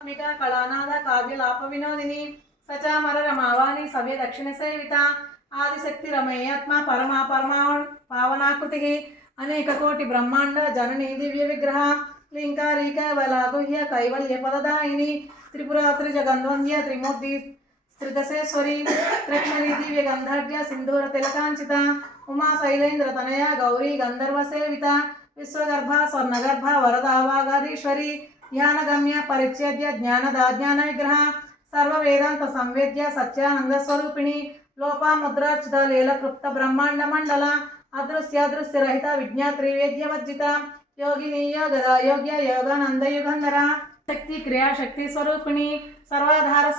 कलानाद काव्यलाप विनोदिनी सचामर रमावाणी सव्य दक्षिण सेविता आदिशक्ति रमय्यात्मा परमा परमा पावनाकृति अनेक कोटि ब्रह्मांड जननी दिव्य विग्रह क्लींकारिक वलागुह्य कैवल्य पददायिनी त्रिपुरात्रि जगन्वंद्य त्रिमूर्ति त्रिदशेश्वरी त्रिक्षरी दिव्य गंधर्य सिंधूर तिलकांचिता उमा शैलेन्द्र तनया गौरी गंधर्व सेविता विश्वगर्भा स्वर्णगर्भा वरदा वागाधीश्वरी ध्यानगम्य परिच्छेद्य ज्ञानदा ज्ञान विग्रह सर्व वेदांत संवेद्य सच्चानंद स्वरूपिणी लोपामुद्रार्चित लीलकृप्त ब्रह्मांड मंडल अदृश्य दृश्य रहित विज्ञात्री वेद्यवर्जित योगिनी योगदा योग्य योगानंद युगंधरा शक्ति क्रिया शक्ति स्वरूपिणी सर्वाधार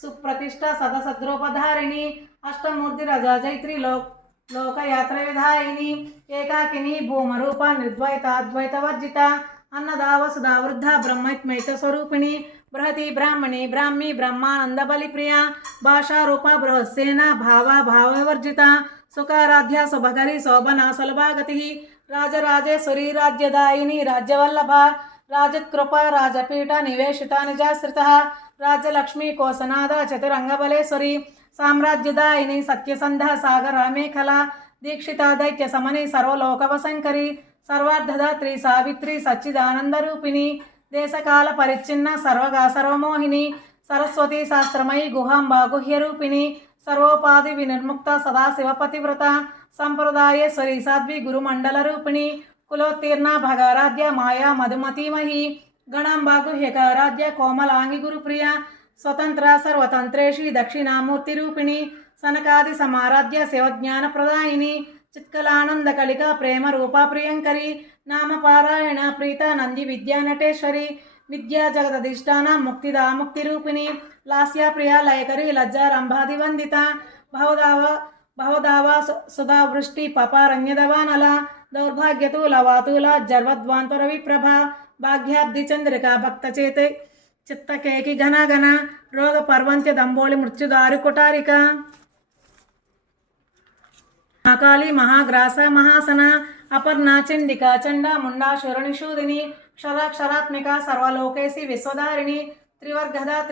सुप्रतिष्ठा सदसद्रूपधारिणी अष्टमूर्ति रजा जैत्री लोकयात्र विधायिनी एकाकिनी भूमरूपा निर्द्वैताद्वैतवर्जिता अन्नदा वसुधा वृद्धा ब्रह्मैत्मैत स्वरूपिणी बृहति ब्राह्मणी ब्राह्मी ब्रह्मानंद बलिप्रिया भाषा रूपा बृहस्सेना भावा भाववर्जिता सुखाराध्या सुभगरी शोभना सुलभागति राजराजेश्वरी राज्यदायिनी राज्यवल्लभा राजत्कृपा राजपीठ निवेशिता निजाश्रिता राज्यलक्ष्मी कोसनाद चतुरंगबलेश्वरी साम्राज्यदायिनी सत्यसंधा सागरा मेखला दीक्षिता दैत्य समनी सर्वलोकवशंकरी सर्वार्धदात्री सावित्री सच्चिदानंद रूपिणी देशकाल परिच्छिन्न सर्वगा सर्वमोहिनी सरस्वती शास्त्रमयी गुहांबा गुह्य रूपिणी सर्वोपाधि विनिर्मुक्त सदाशिवपतिव्रता संप्रदायेश्वरी साध्वी गुरुमंडल रूपिणी कुलोत्तीर्णा भगाराध्य माया मधुमतीमही गणांबा गुह्यकाराध्य कोमलांगी गुरुप्रिया स्वतंत्र सर्वतंत्रेशी दक्षिणामूर्ति रूपिणी सनकादि समाराध्य शिवज्ञान प्रदायिनी चित्कलानंद कलिका प्रेम रूपा प्रियंकरी नाम पारायण प्रीता नंदी विद्या नटेश्वरी विद्या जगदधिष्ठान मुक्तिदा मुक्ति रूपिणी लास्या प्रिया लयकरी लज्जा रंभादि वंदिता भवदावा सुधा वृष्टि पपारण्यदवानला दौर्भाग्यतूल वातूल जर्वद्वांतर विप्रभा भाग्याब्धि चंद्रिका भक्त चेते चित्तकेकी घन घन रोग पर्वंत्य दंबोळि मृत्युदारु कुटारिका महाकाली महाग्रास महासन अपर्णा चंडिका चंडा मुंडा शरणिशूदिनी क्षराक्षरात्मिका सर्वलोकेशी विश्वधारिणी त्रिवर्गदा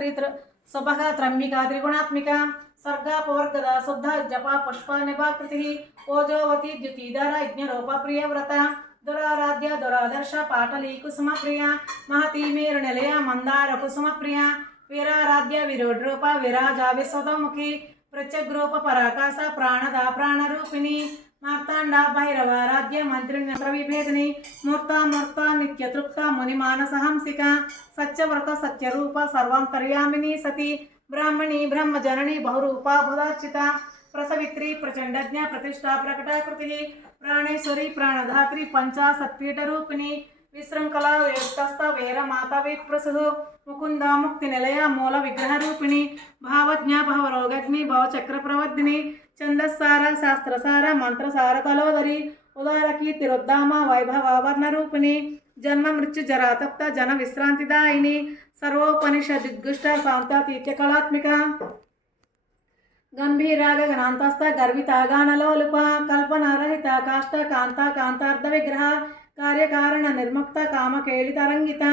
सुभगा त्रंबिका त्रिगुणात्मिका सर्गापवर्गदा शुद्ध जपा पुष्पा निभाकृति ओजोवती द्युतिधरा यज्ञरूपा प्रियव्रता दुराराध्य दुरादर्श पाटली कुसुम प्रिया महती मेरु निलया मंदार कुसुम प्रिया वीराराध्य विरोड्रूपा विराजा विश्वतोमुखी प्रत्यग्रूप पराकाश प्राणदा प्राणरूपिणी मार्तांडा भैरवाराध्य मंत्रिण्य विभेदिनी मूर्ता मूर्ता नित्यतृप्ता मुनिमानसहंसिका सत्यव्रत सत्यरूप सर्वांतर्यामिनी सती ब्राह्मणी ब्रह्मजननी बहुरूपा बुधार्चिता प्रसवित्री प्रचंडज्ञ प्रतिष्ठा प्रकटाकृति प्राणेश्वरी प्राणधात्री पंचाशत्पीठरूपिणी विशृंखला वेदस्थ वीर माता विप्रसु मुकुंदा मुक्ति निलया मूल विग्रह रूपिणी भावज्ञ भवरोगग्नि भवचक्र प्रवर्धिनी छंदस्सार शास्त्रसार मंत्रसार तलोदरी उदार कीर्तिरुद्धामा वैभवावर्ण रूपिणी जन्म मृत्यु जरा तप्त जन विश्रांतिदायिनी सर्वोपनिषदिद्गुष्ट शांतातीत्य कलात्मिका गंभीरा गगनांतस्थ गर्विता गानलोलुपा कल्पना रहिता काष्ठ कांता कांतार्ध विग्रह कार्यकारण निर्मुक्त कामकेळि तरंगिता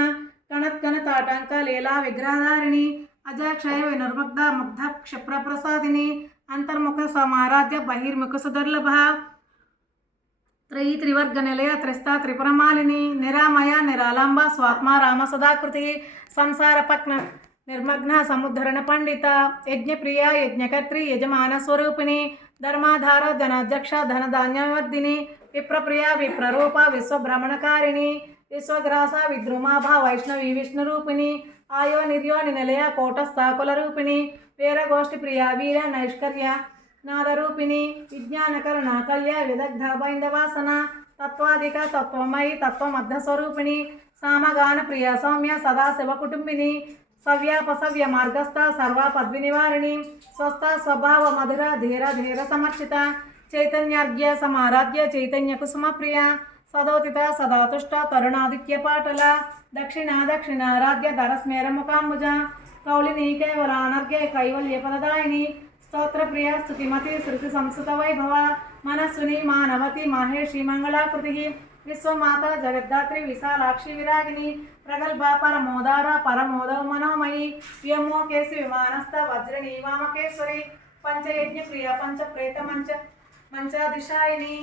कणत्कन ताटंक लीला विग्रहधारिणी अजाक्षय विनिर्मुग्ध मुग्ध क्षिप्र प्रसादिनी अंतर्मुख समाराध्य बहिर्मुख सुदुर्लभ त्रयी त्रिवर्ग निलय त्रिस्ता त्रिपुरमालिनी निरामया निरालंबा स्वात्मा राम सदाकृति संसार पक्न निर्मग्न समुद्धरण पंडिता यज्ञप्रिया यज्ञकर्त्री यजमान स्वरूपिणी धर्माधार धनाध्यक्ष धनधान्यवर्धिनी विप्रप्रिया विप्ररूपा विश्वभ्रमणकारिणी विश्वग्रासा विद्रुमाभा वैष्णवी विष्णुरूपिणी आयो निर्यो निलया कोटस्था कुलरूपिणी वीरगोष्ठी प्रिया वीर नैष्कर्य नादरूपिणी विज्ञानकरुणा कल्या विदग्धा बैंदवासना तत्वाधिका तत्वमयी तत्वमध्यस्वरूपिणी सामगान प्रिया सौम्य सदाशिव कुटुंबिनी सव्यापसव्य मार्गस्थ सर्वा पद्विनिवारिणी स्वस्थ स्वभाव मधुरा धीर धीर समर्चिता चैतन्यार्घ्य समाराध्य चैतन्य कुसुम प्रिया सदोतिता सदातुष्ट तरुणादित्य पाटला दक्षिणा दक्षिणाराध्य धरस्मेर मुखाम्बुजा कौलिनी केवलानर्घ्य कैवल्य पददायिनी स्तोत्र प्रिया स्तुतिमती श्रुति संस्कृत वैभव मनस्विनी मानवती माहेशी मंगलाकृति विश्वमाता जगद्धात्री विशालाक्षी विरागिनी प्रगल्भा परमोदारा परमोदौ मनोमयी व्योमोकेशि विमानस्थ वज्रिणी वामकेश्वरी पंचयज्ञ प्रिया पंचप्रेत मंचादिशायिनी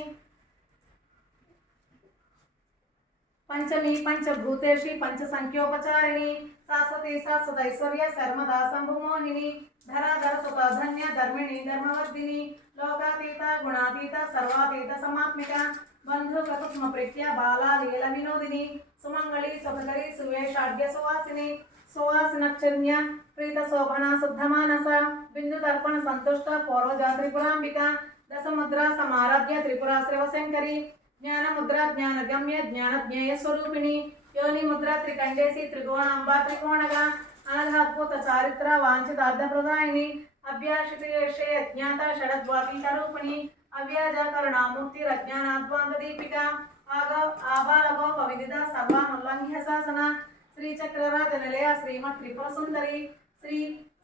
पंचमी पंचभूतेषु पंचसंख्योपचारिणी शाश्वती शाश्वतैश्वर्य सर्वदा शंभुमोहिनी धराधर सुता धन्य धर्मिणी धर्मवर्धिनी लोकातीता गुणातीता सर्वातीता समात्मिका बंधु प्रकुस्म प्रीत्या बाला लीला विनोदिनी सुमंगली सुभकरी सुवेशाढ्य सुवासिनी सुवासिनक्षण्य प्रीत शोभना शुद्धमानसा बिंदु तर्पण संतुष्ट पौर्वजा त्रिपुरांबिका दशमुद्रा समाराध्य त्रिपुरा शिवशंकरी ज्ञान मुद्रा ज्ञान गम्य ज्ञान ज्ञेय स्वरूपिणी योनि मुद्रा त्रिकंडेसी त्रिकोणांबा त्रिकोणगा अनघाद्भुत चारित्र वांछितार्थ प्रदायिनी अभ्यासिते अज्ञाता षडद्वातीत रूपिणी अव्याजा करुणामूर्ति रज्ञानाद्वांत दीपिका आबालगो पविदिता सर्वानुल्लंघ्य शासना श्री चक्रराज निलया श्रीमत् त्रिपुर सुंदरी श्री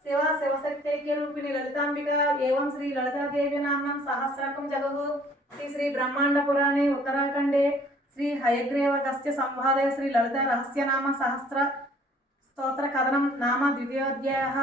सेवा शिवशक्ति रूपिणी ललितांबिका एवं श्री ललिता देवी नामनं सहस्रकं जगहु श्री ब्रह्मांड पुराणे उत्तराखंडे श्री हयग्रीव गस्त्य संवादे श्री ललिता रहस्य नाम सहस्र स्तोत्र कथनं नाम द्वितीयोऽध्यायः।